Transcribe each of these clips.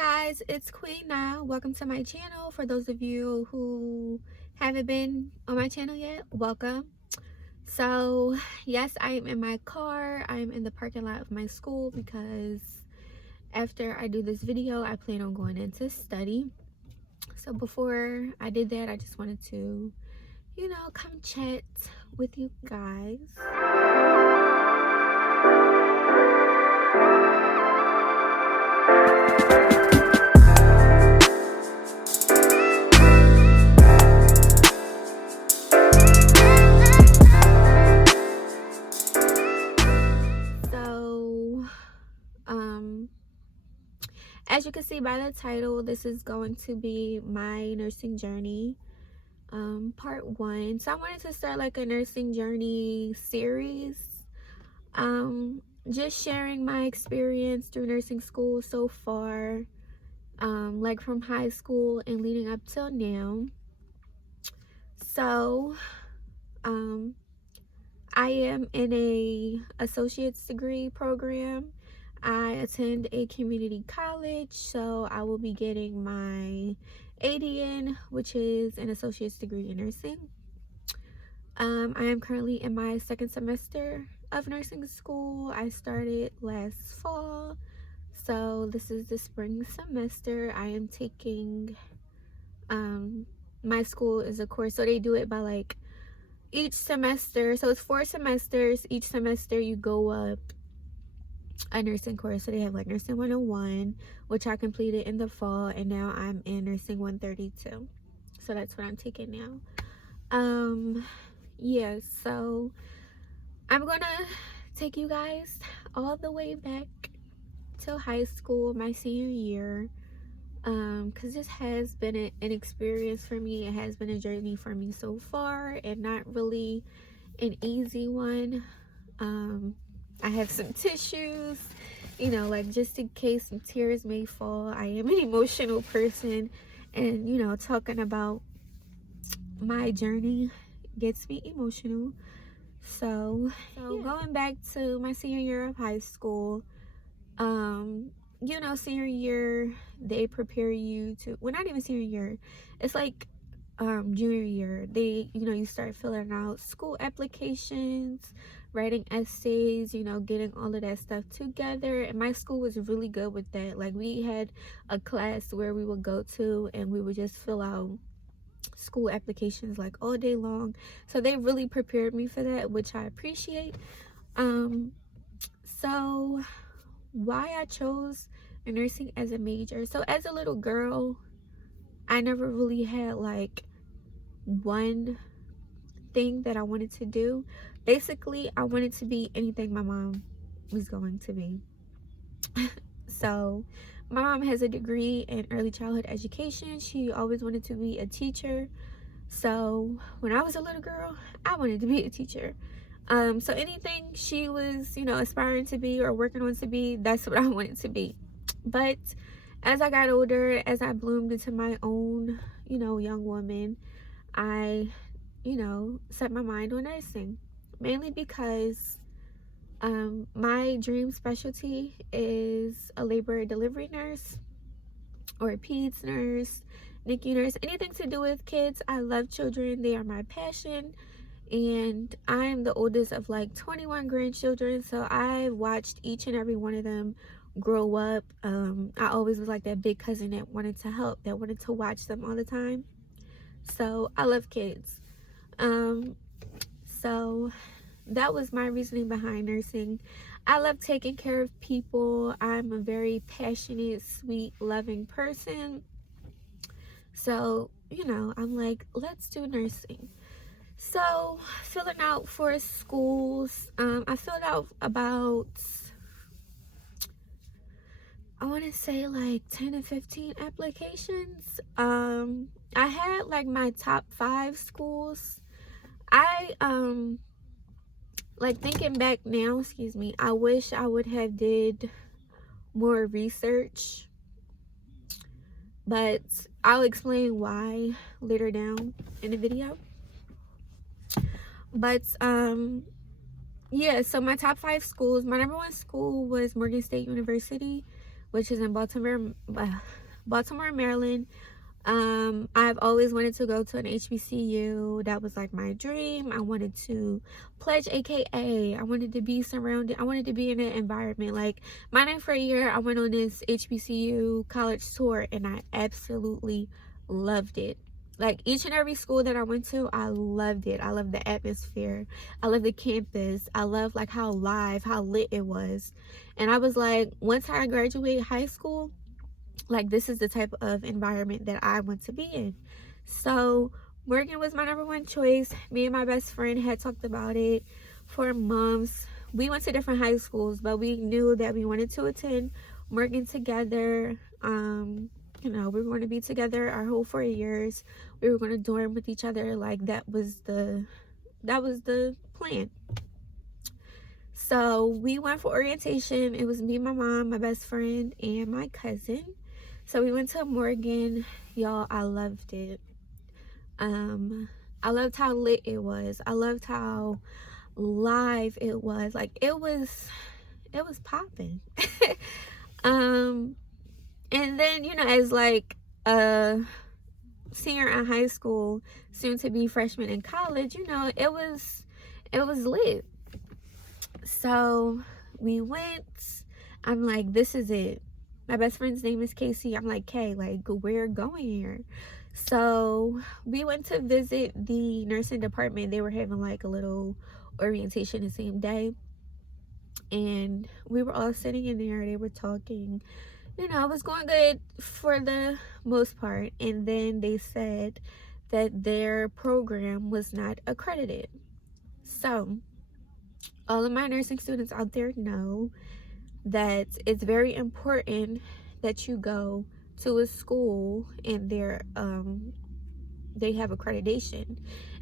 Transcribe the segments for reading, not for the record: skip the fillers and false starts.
guys, it's Queen now. Welcome to my channel. For those of you who haven't been on my channel yet, welcome. So yes, I am in my car. I am in the parking lot of my school because after I do this video, I plan on going in to study. So before I did that, I just wanted to, come chat with you guys. As you can see by the title, this is going to be my nursing journey, part 1. So I wanted to start like a nursing journey series, just sharing my experience through nursing school so far, like from high school and leading up till now. So I am in a associate's degree program. I attend a community college, so I will be getting my ADN, which is an associate's degree in nursing. I am currently in my 2nd semester of nursing school. I started last fall, so this is the spring semester. I am taking, my school is a course, so they do it by like each semester. So it's 4 semesters. Each semester you go up a nursing course. So they have like nursing 101, which I completed in the fall, and now I'm in nursing 132. So that's what I'm taking now. Yeah, so I'm gonna take you guys all the way back to high school, my senior year, because this has been an experience for me. It has been a journey for me so far, and not really an easy one. I have some tissues, like just in case some tears may fall. I am an emotional person, and talking about my journey gets me emotional. So yeah. Going back to my senior year of high school, senior year, they prepare you to, well, not even senior year, it's like junior year, you start filling out school applications, writing essays, getting all of that stuff together. And my school was really good with that. Like, we had a class where we would go to and we would just fill out school applications like all day long. So they really prepared me for that, which I appreciate. So why I chose nursing as a major. So as a little girl, I never really had like one thing that I wanted to do. Basically, I wanted to be anything my mom was going to be. So my mom has a degree in early childhood education. She always wanted to be a teacher. So when I was a little girl, I wanted to be a teacher. So anything she was, aspiring to be or working on to be, that's what I wanted to be. But as I got older, as I bloomed into my own, young woman, I, set my mind on nursing. Mainly because my dream specialty is a labor and delivery nurse or a peds nurse, NICU nurse, anything to do with kids. I love children. They are my passion. And I'm the oldest of like 21 grandchildren, so I watched each and every one of them grow up. I always was like that big cousin that wanted to help, that wanted to watch them all the time. So I love kids. So that was my reasoning behind nursing. I love taking care of people. I'm a very passionate, sweet, loving person. So, I'm like, let's do nursing. So filling out for schools, I filled out about, I want to say like 10 or 15 applications. I had like my top 5 schools. I like thinking back now, I wish I would have did more research, but I'll explain why later down in the video. But yeah, so my top 5 schools, my number 1 school was Morgan State University, which is in Baltimore, Maryland. I've always wanted to go to an HBCU. That was like my dream. I wanted to pledge AKA. I wanted to be surrounded. I wanted to be in an environment. Like my 9th year, I went on this HBCU college tour and I absolutely loved it. Like each and every school that I went to, I loved it. I loved the atmosphere. I loved the campus. I loved like how live, how lit it was. And I was like, once I graduate high school, like this is the type of environment that I want to be in. So Morgan was my #1 choice. Me and my best friend had talked about it for months. We went to different high schools, but we knew that we wanted to attend Morgan together. You know, we were going to be together our whole 4 years. We were going to dorm with each other. Like that was the plan. So we went for orientation. It was me, my mom, my best friend, and my cousin. So we went to Morgan. Y'all, I loved it. I loved how lit it was. I loved how live it was. Like it was popping. And then, you know, as like a senior in high school, soon to be freshman in college, you know, it was lit. So we went. I'm like, this is it. My best friend's name is Casey. I'm like, Kay, like, we're going here. So we went to visit the nursing department. They were having like a little orientation the same day. And we were all sitting in there. They were talking. You know, it was going good for the most part. And then they said that their program was not accredited. So all of my nursing students out there know that it's very important that you go to a school and they have accreditation.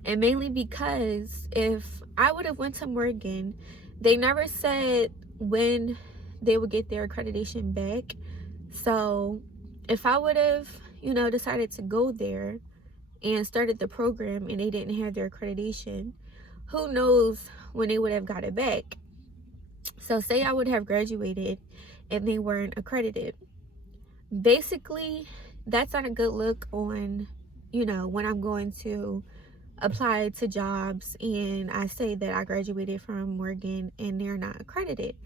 And mainly because if I would have went to Morgan, they never said when they would get their accreditation back. So if I would have, you know, decided to go there and started the program and they didn't have their accreditation, who knows when they would have got it back. So say I would have graduated and they weren't accredited. Basically, that's not a good look on, you know, when I'm going to apply to jobs and I say that I graduated from Morgan and they're not accredited.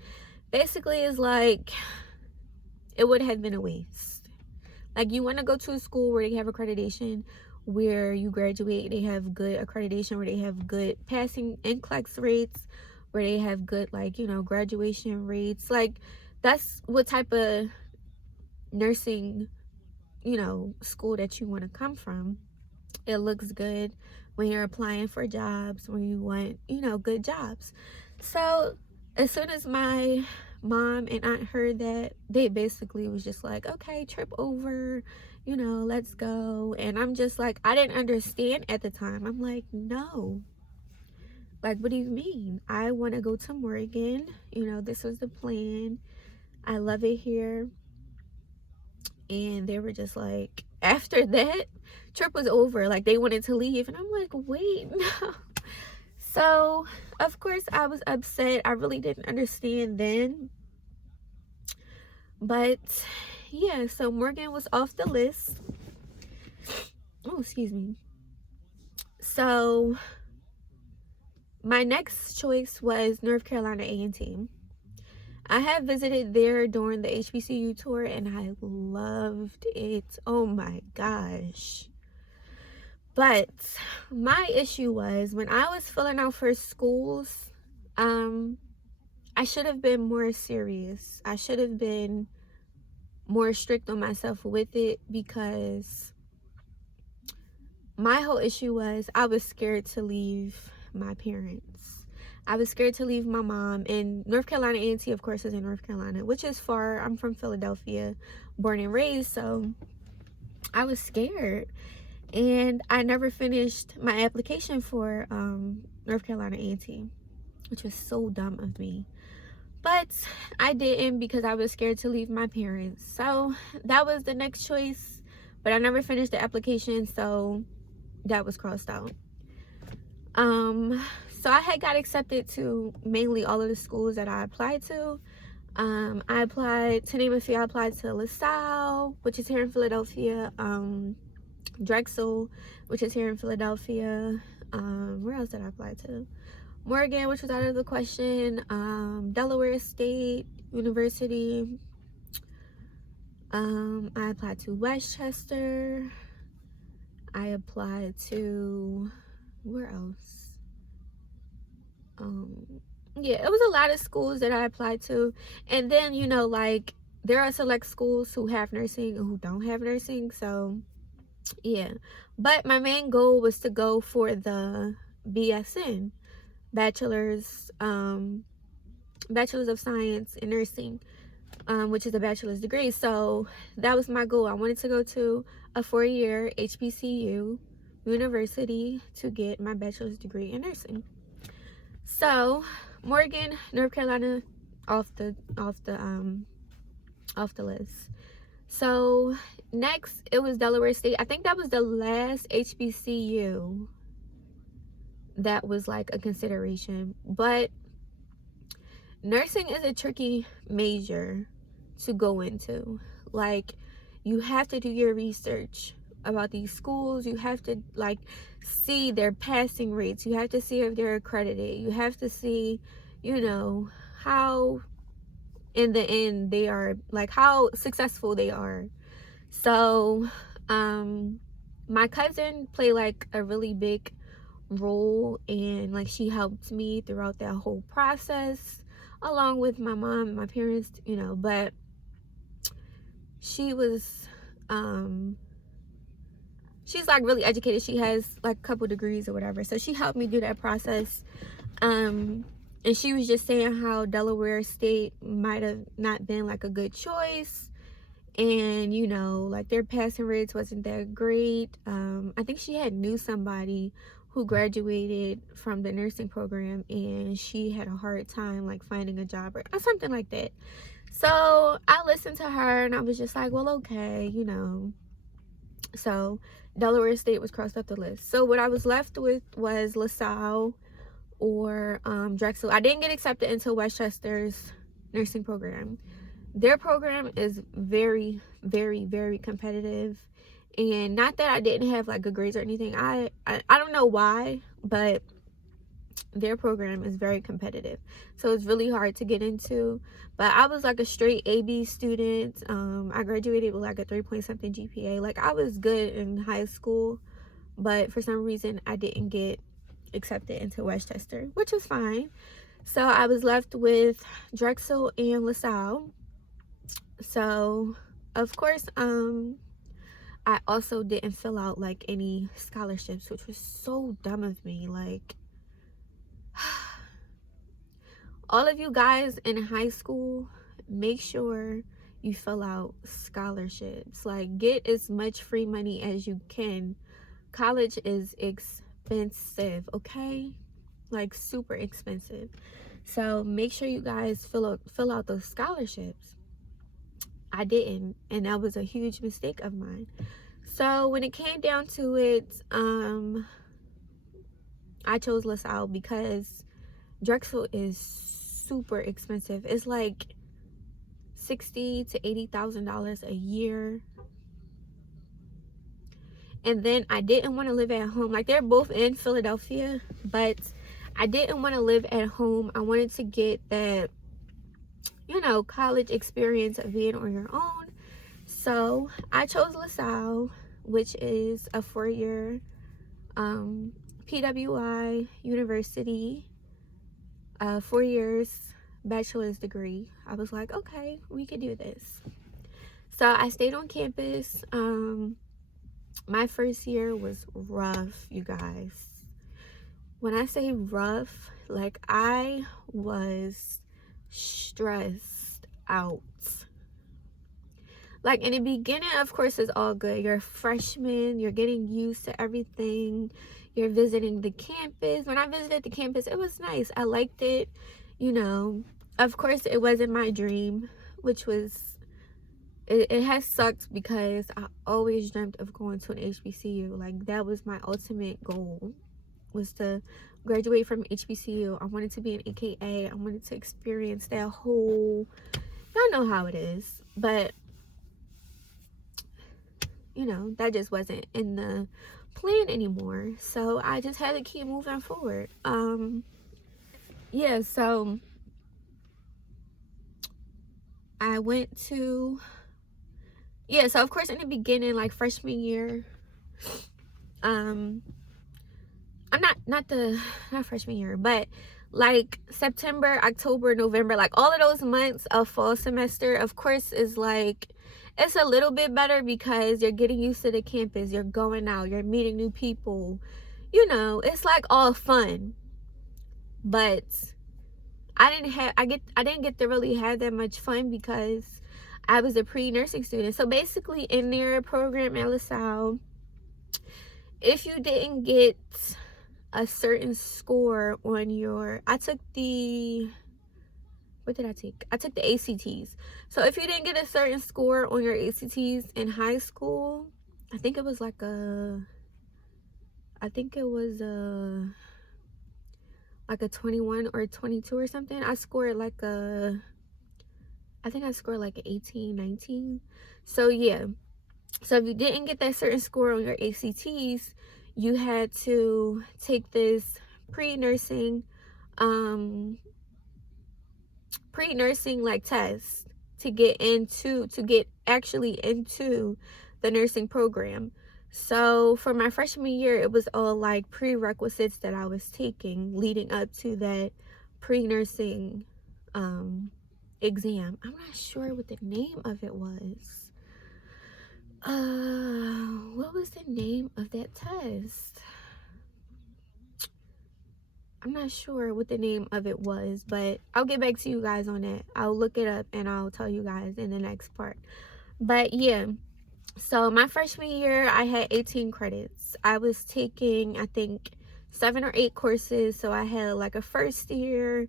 Basically, it's like it would have been a waste. Like you want to go to a school where they have accreditation, where you graduate, they have good accreditation, where they have good passing NCLEX rates, where they have good, like, you know, graduation rates. Like that's what type of nursing, you know, school that you want to come from. It looks good when you're applying for jobs, when you want, you know, good jobs. So as soon as my mom and aunt heard that, they basically was just like, okay, trip over, you know, let's go. And I'm just like, I didn't understand at the time. I'm like, no, like, what do you mean? I want to go to Morgan. You know, this was the plan. I love it here. And they were just like, after that, trip was over. Like, they wanted to leave. And I'm like, wait, no. So, of course, I was upset. I really didn't understand then. But, yeah, so Morgan was off the list. Oh, excuse me. So, my next choice was North Carolina A&T. I have visited there during the HBCU tour and I loved it. Oh my gosh. But my issue was when I was filling out for schools, I should have been more serious. I should have been more strict on myself with it because my whole issue was I was scared to leave my parents. I was scared to leave my mom. And North Carolina A&T, of course, is in North Carolina, which is far. I'm from Philadelphia, born and raised, so I was scared. And I never finished my application for North Carolina A&T, which was so dumb of me. But I didn't because I was scared to leave my parents. So that was the next choice. But I never finished the application, so that was crossed out. So I had got accepted to mainly all of the schools that I applied to. I applied, to name a few, I applied to LaSalle, which is here in Philadelphia, Drexel, which is here in Philadelphia. Where else did I apply to? Morgan, which was out of the question. Delaware State University. I applied to Westchester. I applied to, where else? Yeah, it was a lot of schools that I applied to. And then, you know, like, there are select schools who have nursing and who don't have nursing. So, yeah. But my main goal was to go for the BSN, bachelor's of science in nursing, which is a bachelor's degree. So that was my goal. I wanted to go to a 4-year HBCU university to get my bachelor's degree in nursing. So Morgan, North Carolina, off the list. So next it was Delaware State. I think that was the last HBCU that was like a consideration. But nursing is a tricky major to go into. Like, you have to do your research about these schools. You have to like see their passing rates. You have to see if they're accredited. You have to see, you know, how in the end they are, like how successful they are. So my cousin played like a really big role, and like she helped me throughout that whole process, along with my mom and my parents, you know. But she was she's like really educated. She has like a couple degrees or whatever, so she helped me do that process. And she was just saying how Delaware State might have not been like a good choice, and you know, like their passing rates wasn't that great. I think she had knew somebody who graduated from the nursing program, and she had a hard time like finding a job or something like that. So I listened to her and I was just like, well, okay, you know. So Delaware State was crossed off the list. So what I was left with was LaSalle or Drexel. I didn't get accepted into Westchester's nursing program. Their program is very, very, very competitive. And not that I didn't have like good grades or anything. I don't know why, but their program is very competitive. So it's really hard to get into. But I was like a straight AB student. I graduated with like a 3-point-something GPA. Like, I was good in high school, but for some reason I didn't get accepted into Westchester, which was fine. So I was left with Drexel and LaSalle. So of course I also didn't fill out like any scholarships, which was so dumb of me. Like, all of you guys in high school, make sure you fill out scholarships. Like, get as much free money as you can. College is expensive, okay? Like, super expensive. So make sure you guys fill out those scholarships. I didn't, and that was a huge mistake of mine. So when it came down to it, I chose LaSalle because Drexel is super expensive. It's like $60,000 to $80,000 a year. And then I didn't want to live at home. Like, they're both in Philadelphia, but I didn't want to live at home. I wanted to get that, you know, college experience of being on your own. So I chose LaSalle, which is a 4-year PWI university, 4 years bachelor's degree. I was like, okay, we could do this. So I stayed on campus. My first year was rough, you guys. When I say rough, like, I was stressed out. Like, in the beginning, of course, it's all good. You're a freshman, you're getting used to everything, you're visiting the campus. When I visited the campus, it was nice. I liked it, you know. Of course, it wasn't my dream, which was, it has sucked because I always dreamt of going to an HBCU. Like, that was my ultimate goal, was to graduate from HBCU. I wanted to be an AKA. I wanted to experience that whole, y'all know how it is. But, you know, that just wasn't in the plan anymore. So I just had to keep moving forward. Yeah, so I went to, yeah, so of course in the beginning, like freshman year, I'm not freshman year, but like September, October, November, like all of those months of fall semester, of course, is like, it's a little bit better because you're getting used to the campus, you're going out, you're meeting new people, you know, it's like all fun. But I didn't get to really have that much fun because I was a pre-nursing student. So basically in their program at LaSalle, if you didn't get a certain score on your, what did I take? I took the ACTs. So if you didn't get a certain score on your ACTs in high school, I think it was like a 21 or 22 or something. I scored like I think I scored like 18, 19. So yeah. So if you didn't get that certain score on your ACTs, you had to take this pre-nursing like test to get actually into the nursing program. So for my freshman year, it was all like prerequisites that I was taking leading up to that pre-nursing exam. I'm not sure what the name of it was. What was the name of that test? I'm not sure what the name of it was, but I'll get back to you guys on that. I'll look it up and I'll tell you guys in the next part. But yeah, so my freshman year, I had 18 credits. I was taking, I think, 7 or 8 courses. So I had like a first year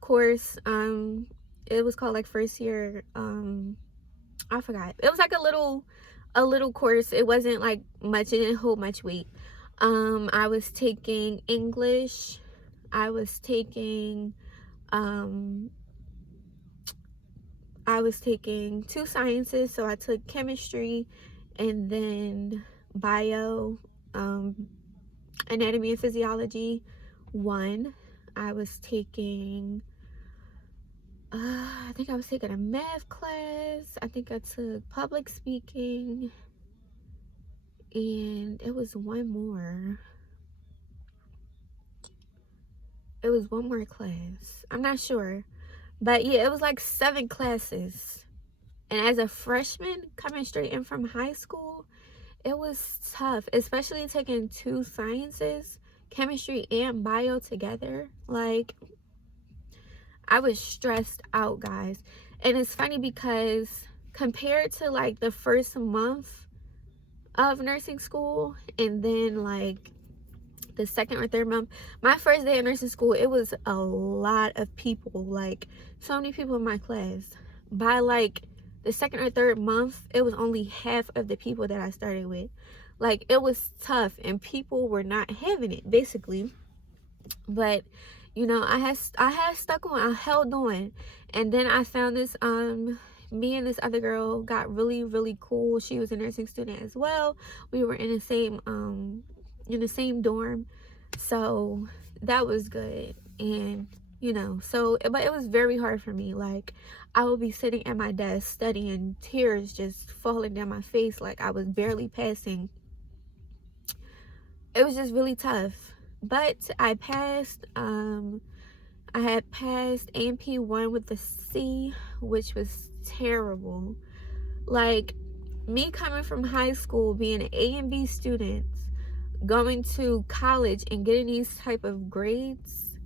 course. It was called like first year, I forgot. It was like a little course. It wasn't like much, it didn't hold much weight. I was taking English. I was taking 2 sciences. So I took chemistry and then bio, anatomy and physiology 1. I was taking I think I was taking a math class. I think I took public speaking, and it was one more. It was one more class. I'm not sure. But yeah, it was like 7 classes. And as a freshman coming straight in from high school, it was tough, especially taking 2 sciences, chemistry and bio together. Like, I was stressed out, guys. And it's funny because compared to like the first month of nursing school and then like the second or third month, my first day of nursing school, it was a lot of people, like so many people in my class. By like the second or third month, it was only half of the people that I started with. Like, it was tough and people were not having it, basically. But you know, I had stuck on, I held on. And then I found this me and this other girl got really, really cool. She was a nursing student as well. We were in the same dorm, so that was good. And you know, so but it was very hard for me. Like, I would be sitting at my desk studying, tears just falling down my face, like I was barely passing. It was just really tough, but I passed. I had passed A&P1 with a C, which was terrible. Like, me coming from high school, being an A and B student, going to college and getting these type of grades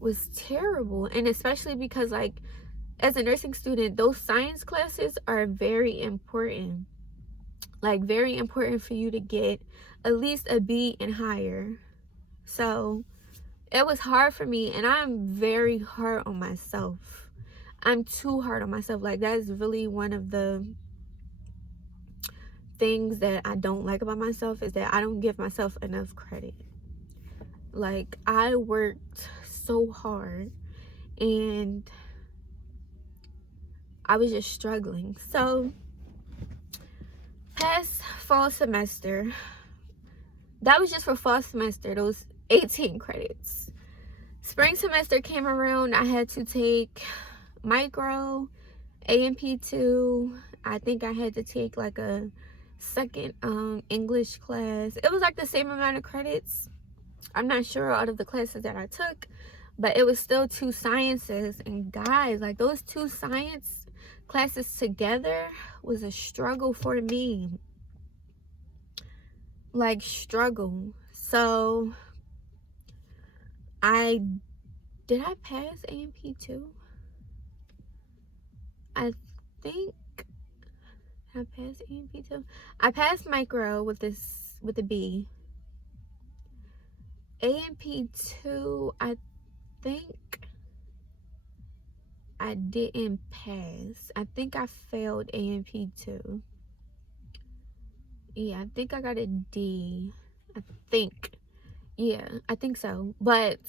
was terrible. And especially because, like, as a nursing student, those science classes are very important. Like, very important for you to get at least a B and higher. So it was hard for me, and I'm very hard on myself. I'm too hard on myself. Like, that is really one of the things that I don't like about myself, is that I don't give myself enough credit. Like, I worked so hard and I was just struggling. So past fall semester, that was just for fall semester, those 18 credits. Spring semester came around, I had to take micro, A&P2. I think I had to take like a second English class. It was like the same amount of credits. I'm not sure out of the classes that I took, but it was still 2 sciences. And guys, like, those 2 science classes together was a struggle for me. Like, struggle. So did I pass A&P2? I think I passed A&P2. I passed micro with a B. A&P2, I think I didn't pass. I think I failed A&P2. Yeah, I think I got a D. I think. Yeah, I think so. But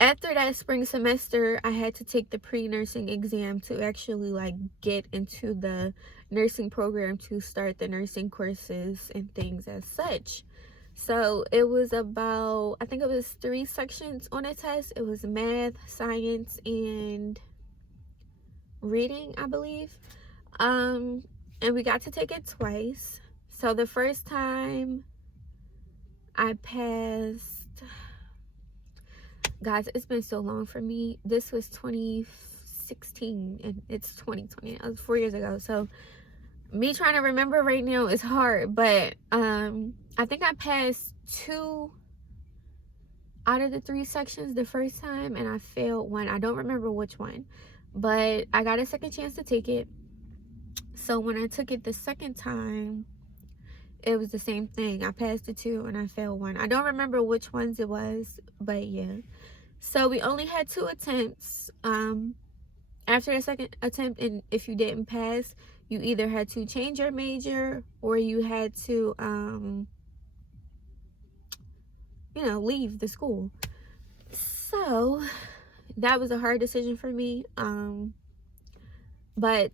after that spring semester, I had to take the pre-nursing exam to actually like get into the nursing program, to start the nursing courses and things as such. So it was about, I think it was 3 sections on a test. It was math, science, and reading, I believe. And we got to take it twice. So the first time I passed, guys, it's been so long for me. This was 2016 and it's 2020. That was 4 years ago. So me trying to remember right now is hard, but I think I passed 2 out of the 3 sections the first time, and I failed 1. I don't remember which one, but I got a second chance to take it. So when I took it the second time, it was the same thing. I passed the 2 and I failed 1. I don't remember which ones it was, but yeah. So we only had 2 attempts. After the second attempt, and if you didn't pass, you either had to change your major or you had to you know, leave the school. So that was a hard decision for me, but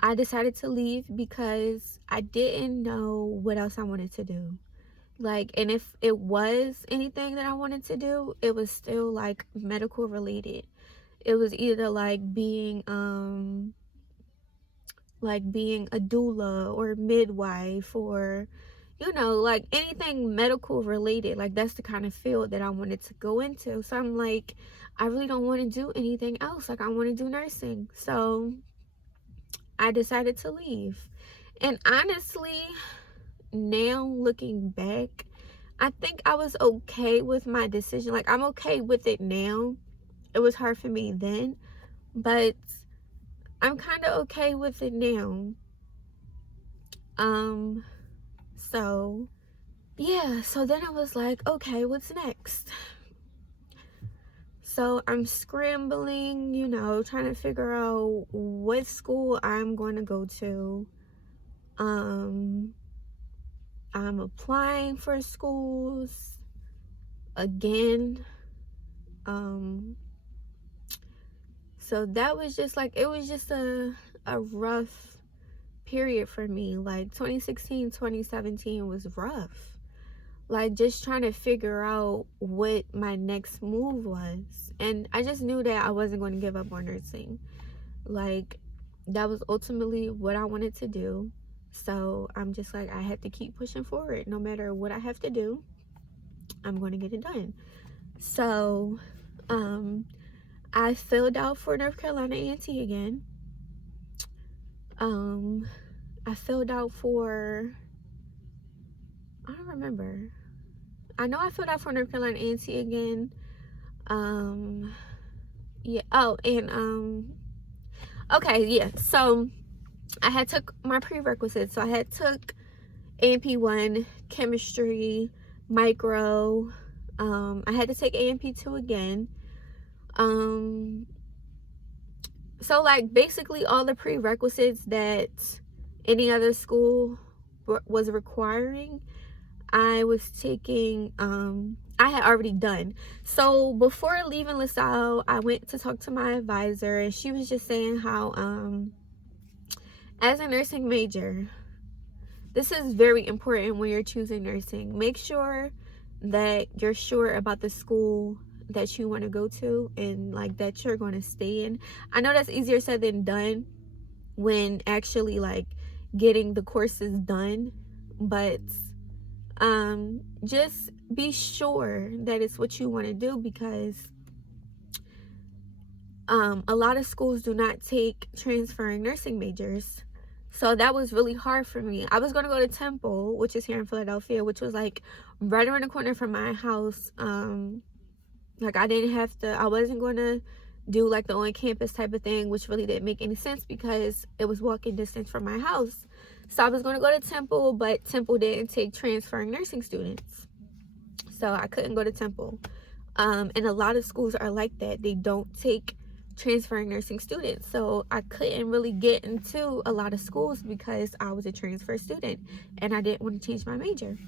I decided to leave because I didn't know what else I wanted to do. Like, and if it was anything that I wanted to do, it was still like medical related. It was either like being a doula or midwife, or, you know, like anything medical related. Like, that's the kind of field that I wanted to go into. So I'm like, I really don't want to do anything else. Like, I want to do nursing. So I decided to leave. And honestly, now looking back, I think I was okay with my decision. Like, I'm okay with it now. It was hard for me then, but I'm kind of okay with it now. So yeah, so then I was like, okay, what's next? So I'm scrambling, you know, trying to figure out what school I'm going to go to. I'm applying for schools again. So that was just like, it was just a rough period for me. Like 2016, 2017 was rough. Like, just trying to figure out what my next move was. And I just knew that I wasn't going to give up on nursing. Like, that was ultimately what I wanted to do. So I'm just like, I had to keep pushing forward. No matter what I have to do, I'm going to get it done. So I filled out for North Carolina A&T again. I filled out for, I don't remember. I know I filled out for North Carolina A&T again. Yeah. Oh, and okay, yeah. So I had took my prerequisites. So I had took A&P1, chemistry, micro. I had to take A&P2 again. So like basically all the prerequisites that any other school was requiring, I was taking, I had already done. So before leaving LaSalle, I went to talk to my advisor, and she was just saying how, as a nursing major, this is very important when you're choosing nursing. Make sure that you're sure about the school that you want to go to and like that you're going to stay in. I know that's easier said than done when actually like getting the courses done, but just be sure that it's what you want to do, because a lot of schools do not take transferring nursing majors. So that was really hard for me. I was going to go to Temple, which is here in Philadelphia, which was like right around the corner from my house. Like I wasn't going to do like the on campus type of thing, which really didn't make any sense because it was walking distance from my house. So I was going to go to Temple, but Temple didn't take transferring nursing students. So I couldn't go to Temple. And a lot of schools are like that. They don't take transferring nursing students. So I couldn't really get into a lot of schools because I was a transfer student and I didn't want to change my major.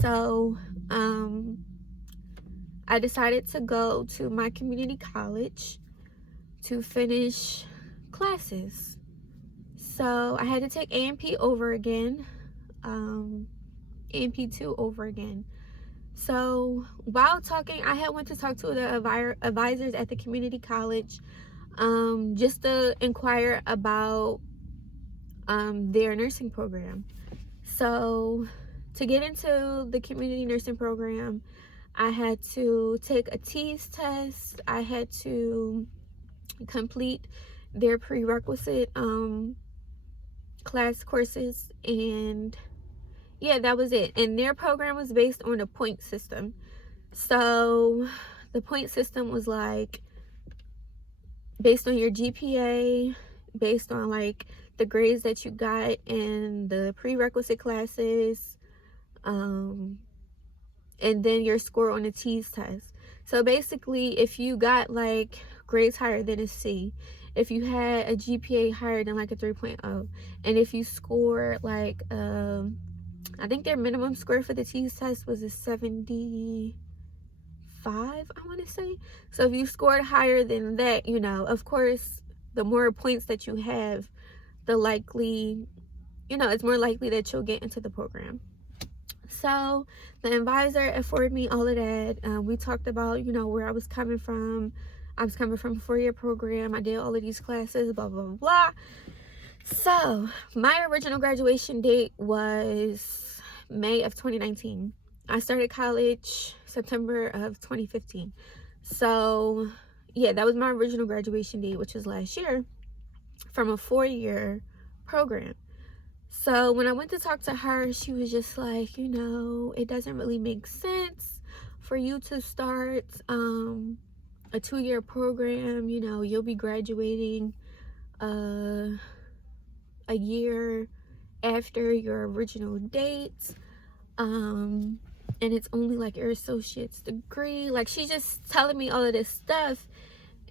So I decided to go to my community college to finish classes. So I had to take A&P over again, A&P 2 over again. So while talking, I had went to talk to the advisors at the community college, just to inquire about their nursing program. So to get into the community nursing program, I had to take a TEAS test. I had to complete their prerequisite class courses, and yeah, that was it. And their program was based on a point system. So the point system was like based on your GPA, based on like the grades that you got in the prerequisite classes, and then your score on the TEAS test. So basically, if you got like grades higher than a C, if you had a GPA higher than like a 3.0, and if you scored like I think their minimum score for the TEAS test was a 75, I want to say. So if you scored higher than that, you know, of course, the more points that you have, the likely, you know, it's more likely that you'll get into the program. So the advisor afforded me all of that. We talked about, you know, where I was coming from. I was coming from a 4-year program. I did all of these classes, blah, blah, blah, blah. So my original graduation date was May of 2019. I started college September of 2015. So yeah, that was my original graduation date, which was last year, from a 4-year program. So when I went to talk to her, she was just like, you know, it doesn't really make sense for you to start a 2-year program. You know, you'll be graduating a year after your original date, and it's only like your associate's degree. Like, she's just telling me all of this stuff,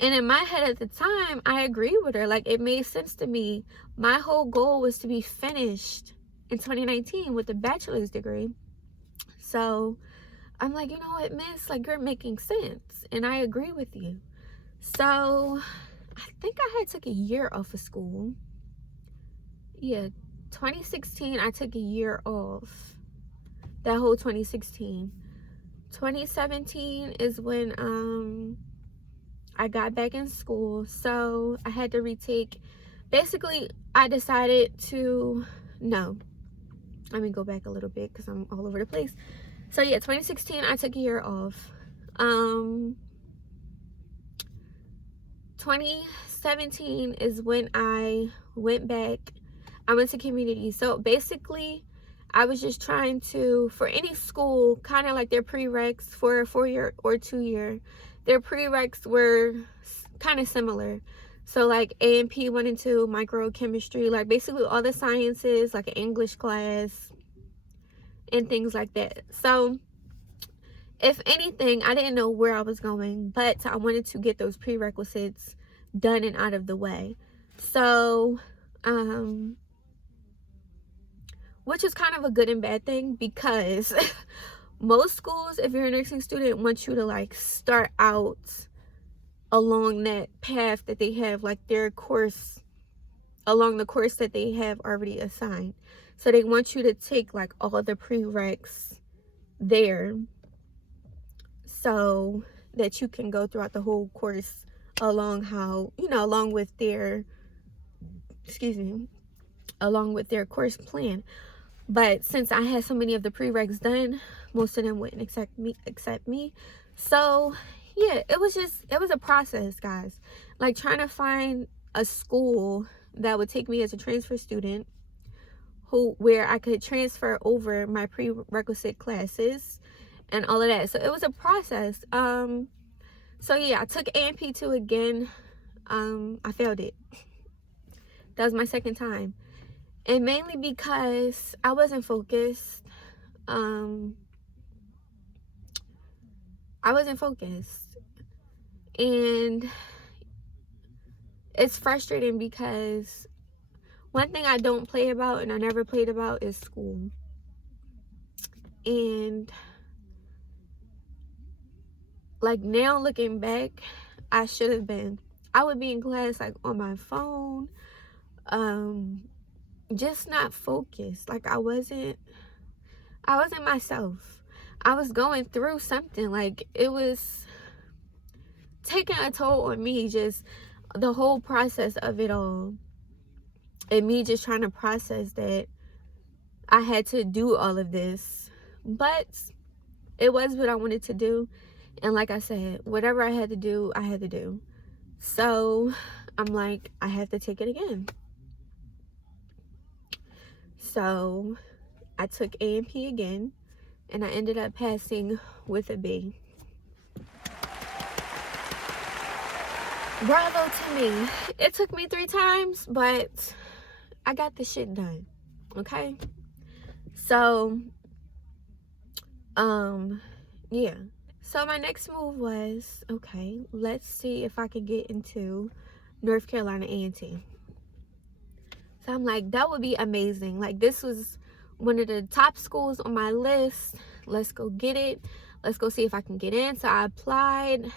and in my head at the time, I agreed with her. Like, it made sense to me. My whole goal was to be finished in 2019 with a bachelor's degree. So I'm like, you know what, miss, like, you're making sense, and I agree with you. So I think I had took a year off of school. Yeah, 2016, I took a year off. That whole 2016. 2017 is when I got back in school. So I had to retake. Basically, I decided to, no, let me go back a little bit because I'm all over the place. So yeah, 2016, I took a year off. 2017 is when I went back. I went to community. So basically, I was just trying to, for any school, kind of like their prereqs for a 4-year or 2-year, their prereqs were kind of similar. So like A&P 1 and 2, microchemistry, like basically all the sciences, like an English class and things like that. So if anything, I didn't know where I was going, but I wanted to get those prerequisites done and out of the way. So which is kind of a good and bad thing, because most schools, if you're a nursing student, want you to like start out along that path that they have, like their course, along the course that they have already assigned. So they want you to take like all the prereqs there, so that you can go throughout the whole course along how, you know, along with their, excuse me, along with their course plan. But since I had so many of the prereqs done, most of them wouldn't accept me. So yeah, it was a process, guys. Like trying to find a school that would take me as a transfer student, where I could transfer over my prerequisite classes and all of that. So it was a process. So yeah, I took ANP2 again. I failed it. That was my second time. And mainly because I wasn't focused. I wasn't focused. And it's frustrating because one thing I don't play about, and I never played about, is school. And like now looking back, I should have been. I would be in class like on my phone, just not focused. Like I wasn't myself. I was going through something. Like it was taking a toll on me, just the whole process of it all, and me just trying to process that I had to do all of this. But it was what I wanted to do, and like I said, whatever I had to do, I had to do. So I'm like, I have to take it again. So I took ANP again, and I ended up passing with a B. Bravo to me. It took me 3 times, but I got the shit done. Okay? So, yeah. So my next move was, okay, let's see if I could get into North Carolina A&T. So I'm like, that would be amazing. Like, this was one of the top schools on my list. Let's go get it. Let's go see if I can get in. So I applied.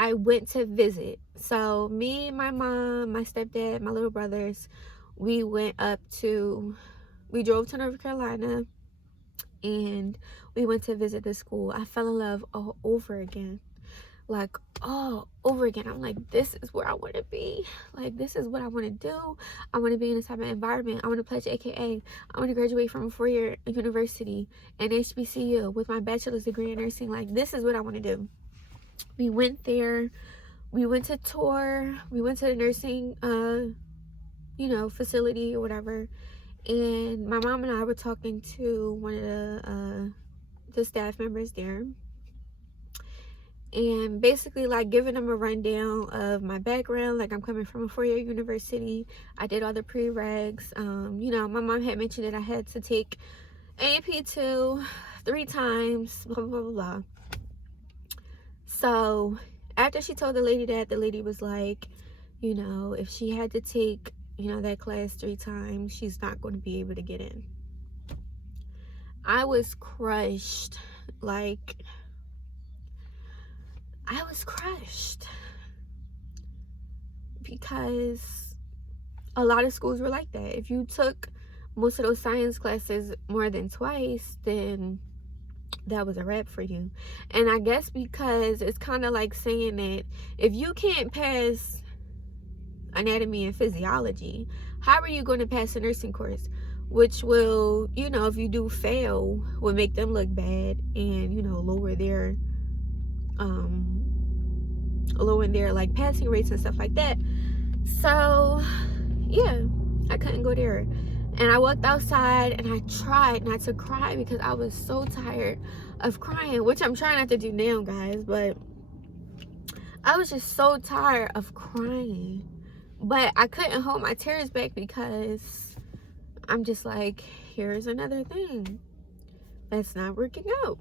I went to visit. So me, my mom, my stepdad, my little brothers, we drove to North Carolina, and we went to visit the school. I fell in love all over again. Like all over again. I'm like, this is where I want to be. Like, this is what I want to do. I want to be in this type of environment. I want to pledge AKA. I want to graduate from a 4-year university and HBCU with my bachelor's degree in nursing. Like, this is what I want to do. We went there. We went to tour. We went to the nursing, facility or whatever. And my mom and I were talking to one of the staff members there, and basically like giving them a rundown of my background. Like, I'm coming from a 4-year university. I did all the prereqs. My mom had mentioned that I had to take ANP2 3 times, blah, blah, blah, blah. So after she told the lady that, the lady was like, if she had to take, that class 3 times, she's not going to be able to get in. I was crushed. Like, I was crushed. Because a lot of schools were like that. If you took most of those science classes more than twice, then that was a wrap for you. And I guess because it's kind of like saying that if you can't pass anatomy and physiology, how are you going to pass a nursing course? Which will, if you do fail, will make them look bad and, lower their like passing rates and stuff like that. So yeah, I couldn't go there. And I walked outside and I tried not to cry because I was so tired of crying, which I'm trying not to do now, guys, but I was just so tired of crying. But I couldn't hold my tears back because I'm just like, here's another thing that's not working out.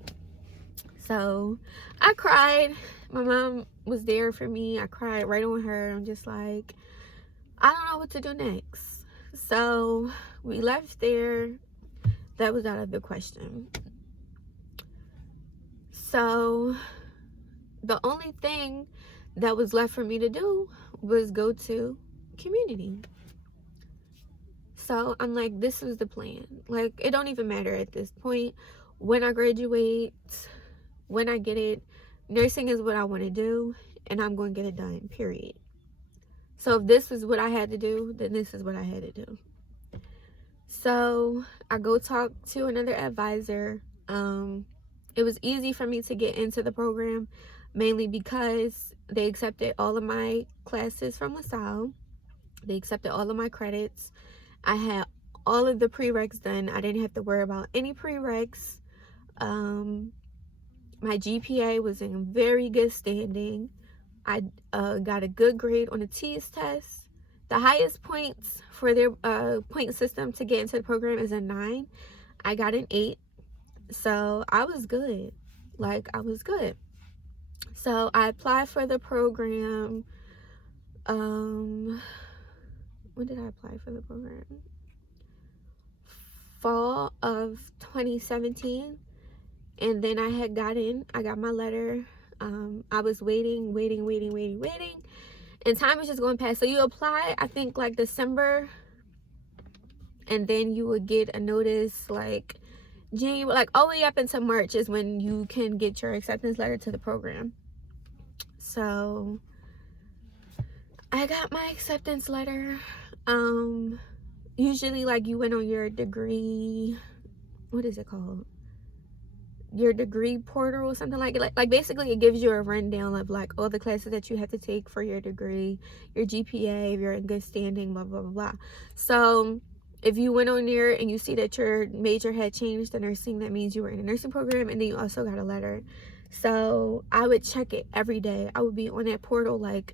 So I cried. My mom was there for me. I cried right on her. I'm just like, I don't know what to do next. So we left there. That was out of the question. So the only thing that was left for me to do was go to community. So I'm like, this is the plan. Like, it don't even matter at this point. When I graduate, when I get it, nursing is what I want to do, and I'm going to get it done, period. So if this is what I had to do, then this is what I had to do. So I go talk to another advisor. It was easy for me to get into the program, mainly because they accepted all of my classes from LaSalle. They accepted all of my credits. I had all of the prereqs done. I didn't have to worry about any prereqs. My GPA was in very good standing. I got a good grade on the TEAS test. The highest points for their point system to get into the program is a 9. I got an 8. So I was good. Like, I was good. So I applied for the program. When did I apply for the program? Fall of 2017. And then I got my letter. I was waiting. And time was just going past. So you apply, I think, like December. And then you would get a notice like January, like all the way up until March is when you can get your acceptance letter to the program. So I got my acceptance letter. Usually, like, you went on your degree, what is it called? Your degree portal or something like it. Like basically it gives you a rundown of like all the classes that you have to take for your degree, your GPA, if you're in good standing, blah blah blah. So if you went on there and you see that your major had changed to nursing, that means you were in a nursing program, and then you also got a letter. So I would check it every day. I would be on that portal, like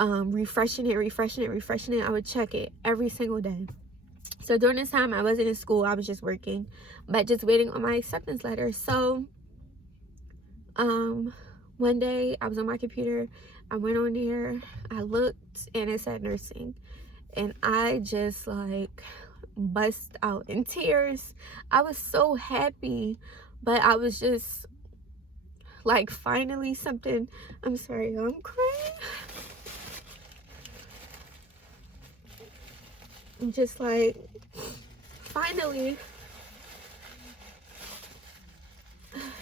refreshing it. I would check it every single day. So during this time, I wasn't in school. I was just working, but just waiting on my acceptance letter. So one day I was on my computer. I went on there. I looked, and it said nursing. And I just like bust out in tears. I was so happy, but I was just like, finally something. I'm sorry, I'm crying. I'm just like, finally,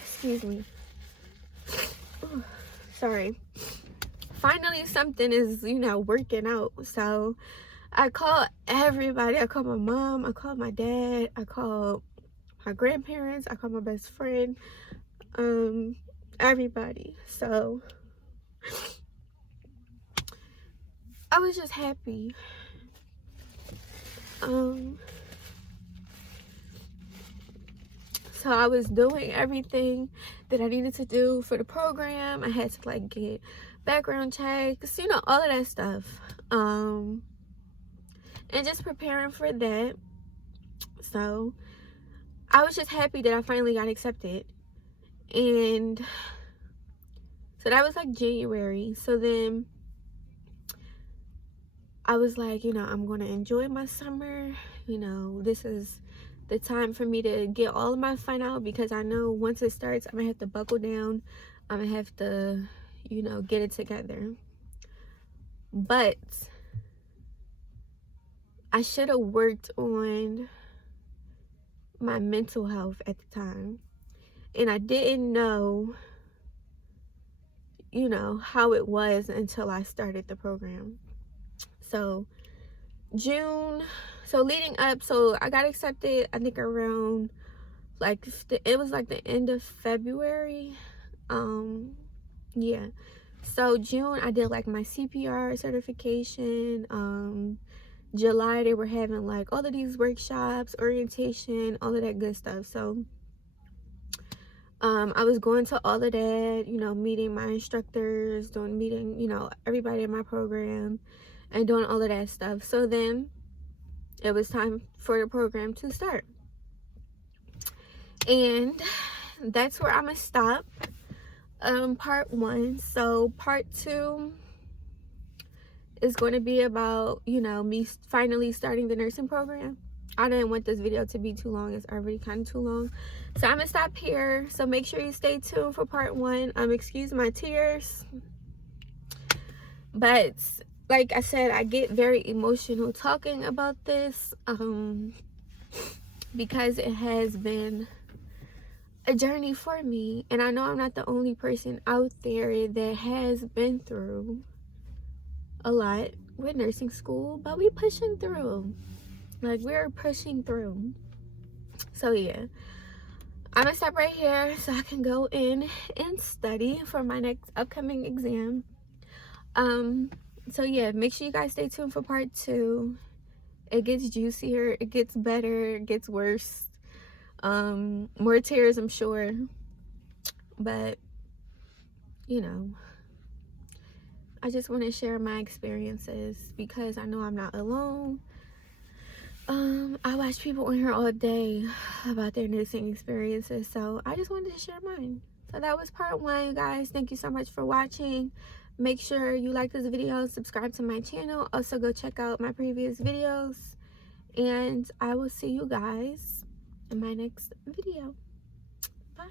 excuse me. Sorry. Finally something is, working out. So I called everybody. I called my mom, I called my dad, I called my grandparents, I called my best friend, everybody. So I was just happy. So I was doing everything that I needed to do for the program. I had to like get background checks, all of that stuff. And just preparing for that. So I was just happy that I finally got accepted. And so that was like January. So then I was like, I'm going to enjoy my summer. This is the time for me to get all of my fun out, because I know once it starts, I'm going to have to buckle down. I'm going to have to, get it together. But I should have worked on my mental health at the time. And I didn't know, how it was until I started the program. So June, so leading up, so I got accepted, I think around like it was like the end of February. Yeah. So June, I did like my CPR certification. July, they were having like all of these workshops, orientation, all of that good stuff. So I was going to all of that, meeting my instructors, meeting, everybody in my program, and doing all of that stuff. So then it was time for the program to start. And that's where I'm gonna stop part 1. So part 2 is going to be about, you know, me finally starting the nursing program. I didn't want this video to be too long. It's already kind of too long. So I'm going to stop here. So make sure you stay tuned for part 1. Excuse my tears. But like I said, I get very emotional talking about this. Because it has been a journey for me. And I know I'm not the only person out there that has been through a lot with nursing school. But we pushing through. Like, we're pushing through. So yeah, I'm gonna stop right here so I can go in and study for my next upcoming exam. So yeah, make sure you guys stay tuned for part 2. It gets juicier, it gets better, it gets worse. More tears, I'm sure. But you know, I just want to share my experiences because I know I'm not alone. I watch people on here all day about their nursing experiences, so I just wanted to share mine. So that was part 1, you guys. Thank you so much for watching. Make sure you like this video, subscribe to my channel. Also go check out my previous videos, and I will see you guys in my next video. Bye.